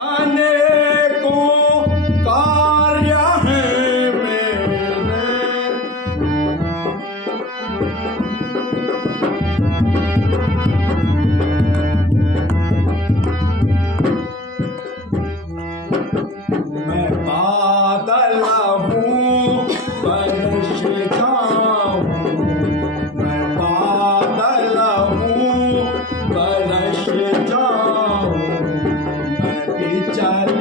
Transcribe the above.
अनेकों कार्य हैं मेरे, मैं बादल हूँ बारिश हूँ, मैं बादल हूँ बारिश हूँ, मैं भी चल